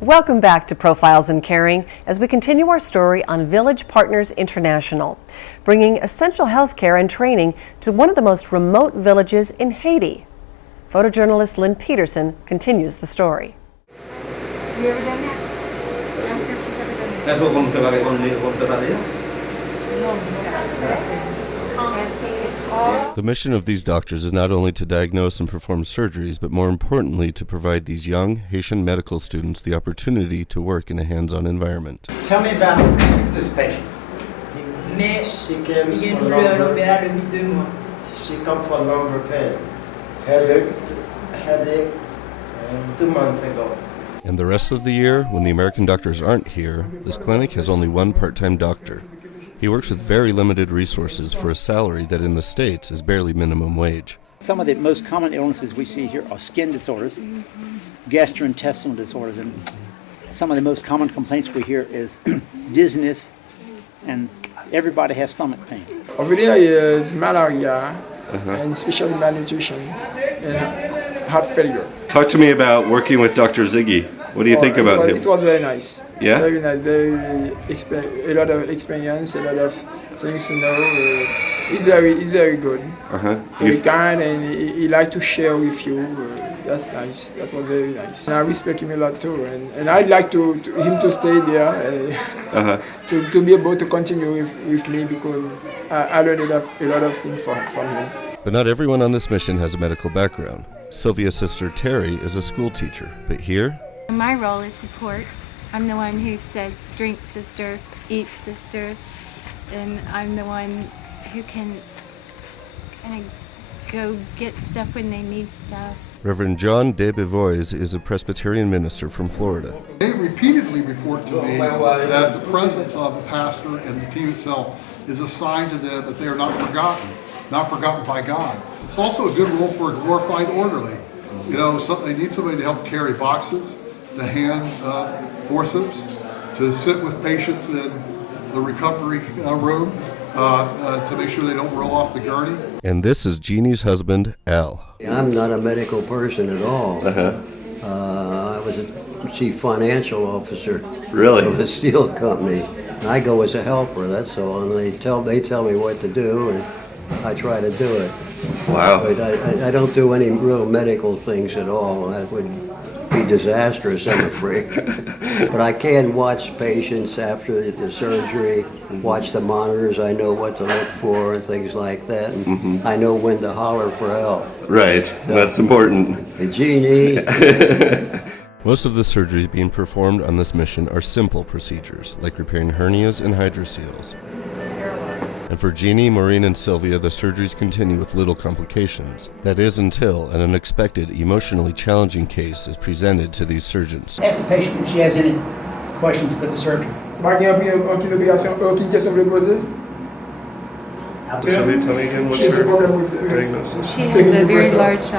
Welcome back to Profiles in Caring as we continue our story on Village Partners International, bringing essential health care and training to one of the most remote villages in Haiti. Photojournalist Lynn Peterson continues the story. You ever done that? That's what one The mission of these doctors is not only to diagnose and perform surgeries, but more importantly to provide these young Haitian medical students the opportunity to work in a hands-on environment. Tell me about this patient. She come for lumbar pain, headache, 2 months ago. And the rest of the year, when the American doctors aren't here, this clinic has only one part-time doctor. He works with very limited resources for a salary that in the States is barely minimum wage. Some of the most common illnesses we see here are skin disorders, gastrointestinal disorders, and some of the most common complaints we hear is dizziness, and everybody has stomach pain. Over there is malaria, and especially malnutrition and heart failure. Talk to me about working with Dr. Ziggy. What do you think about him? It was very nice. Yeah? Very nice, a lot of experience, a lot of things to know. He's very good. Very kind, and he likes to share with you. That's nice. That was very nice. And I respect him a lot too. And I'd like him to stay there, to be able to continue with me, because I learned a lot of things from him. But not everyone on this mission has a medical background. Sylvia's sister Terry is a school teacher, but here, my role is support. I'm the one who says, drink, sister, eat, sister, and I'm the one who can kind of go get stuff when they need stuff. Reverend John de Bevois is a Presbyterian minister from Florida. They repeatedly report to me that the presence of a pastor and the team itself is a sign to them that they are not forgotten by God. It's also a good role for a glorified orderly. You know, they need somebody to help carry boxes, to hand forceps, to sit with patients in the recovery room, to make sure they don't roll off the gurney. And this is Jeannie's husband, Al. I'm not a medical person at all. I was a chief financial officer of a steel company. I go as a helper, that's all, and they tell me what to do, and I try to do it. Wow. But I don't do any real medical things at all. That would be disastrous, I'm afraid. But I can watch patients after the surgery, watch the monitors. I know what to look for and things like that. And I know when to holler for help. Right, that's important. Hey, Jeannie. Most of the surgeries being performed on this mission are simple procedures, like repairing hernias and hydroceles. And for Jeannie, Maureen, and Sylvia, the surgeries continue with little complications. That is until an unexpected, emotionally challenging case is presented to these surgeons. Ask the patient if she has any questions for the surgeon. Tell me again, what's her diagnosis? She has a very large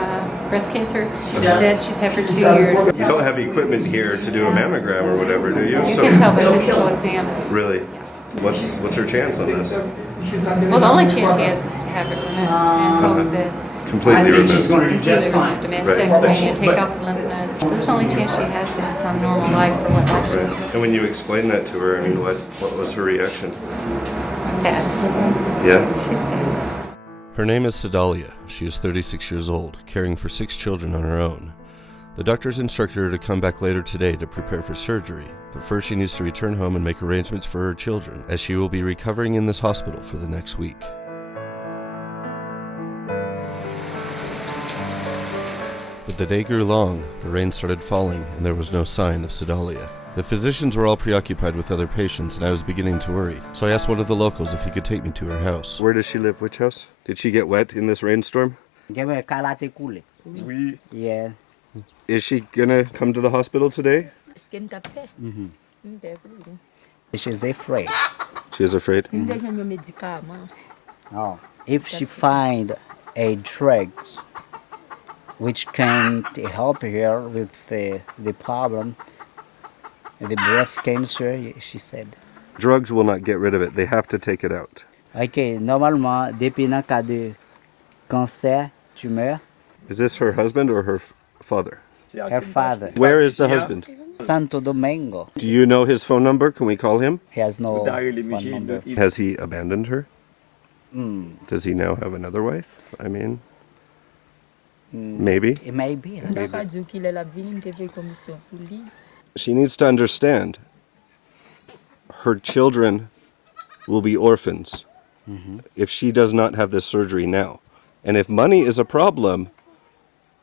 breast cancer that she's had for 2 years. You don't have equipment here to do a mammogram or whatever, do you? You can tell by physical exam. Really? What's her chance on this? Well, the only chance she has is to have it removed and hope that Completely She's removed. going to do just fine. a mastectomy and take out the lymph nodes. That's the only chance she has to have some normal life for what life she was living. And when you explained that to her, I mean, what was her reaction? Sad. Yeah? She's sad. Her name is Sedalia. She is 36 years old, caring for 6 children on her own. The doctors instructed her to come back later today to prepare for surgery, but first she needs to return home and make arrangements for her children, as she will be recovering in this hospital for the next week. But the day grew long, the rain started falling, and there was no sign of Sedalia. The physicians were all preoccupied with other patients, and I was beginning to worry. So I asked one of the locals if he could take me to her house. Where does she live? Which house? Did she get wet in this rainstorm? Oui. Yeah. Is she gonna come to the hospital today? She's afraid. She is afraid? Oh. If she find a drug which can help her with the problem, the breast cancer, she said. Drugs will not get rid of it. They have to take it out. Ok, normalement, depuis un cas de cancer, tumeur, Is this her husband or her father? her father. Where is the husband? Santo Domingo. Do you know his phone number? Can we call him? He has no phone number. Has he abandoned her? Does he now have another wife? I mean, maybe. It may be. She needs to understand her children will be orphans if she does not have this surgery now. And if money is a problem,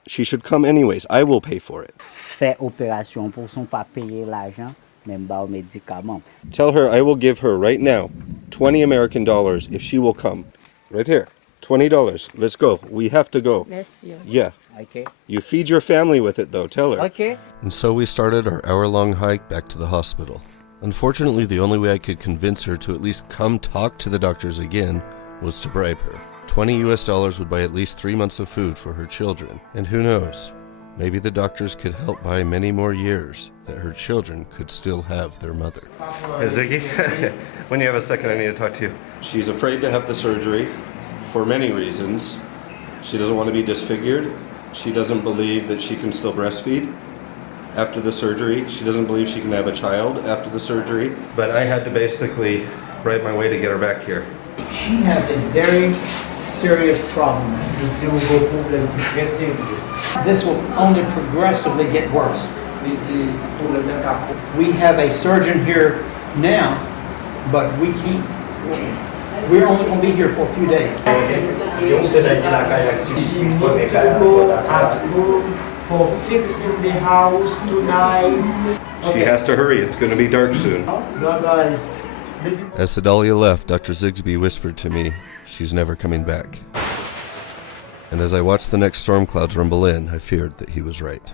she should come anyways. I will pay for it. Fait opération pour son pas payer l'argent, même pas au médicament. Tell her I will give her right now $20 American if she will come. Right here. $20. Let's go. We have to go. Merci. Yeah. Okay. You feed your family with it though. Tell her. Okay. And so we started our hour-long hike back to the hospital. Unfortunately, the only way I could convince her to at least come talk to the doctors again was to bribe her. $20 would buy at least 3 months of food for her children. And who knows, maybe the doctors could help buy many more years that her children could still have their mother. Hey, Ziggy, when you have a second, I need to talk to you. She's afraid to have the surgery for many reasons. She doesn't want to be disfigured. She doesn't believe that she can still breastfeed after the surgery. She doesn't believe she can have a child after the surgery. But I had to basically bribe my way to get her back here. She has a very serious problem. This will only progressively get worse. We have a surgeon here now, but we can't. We're only going to be here for a few days. For fixing the house tonight. She has to hurry. It's going to be dark soon. Bye-bye. As Sedalia left, Dr. Zigsby whispered to me, she's never coming back. And as I watched the next storm clouds rumble in, I feared that he was right.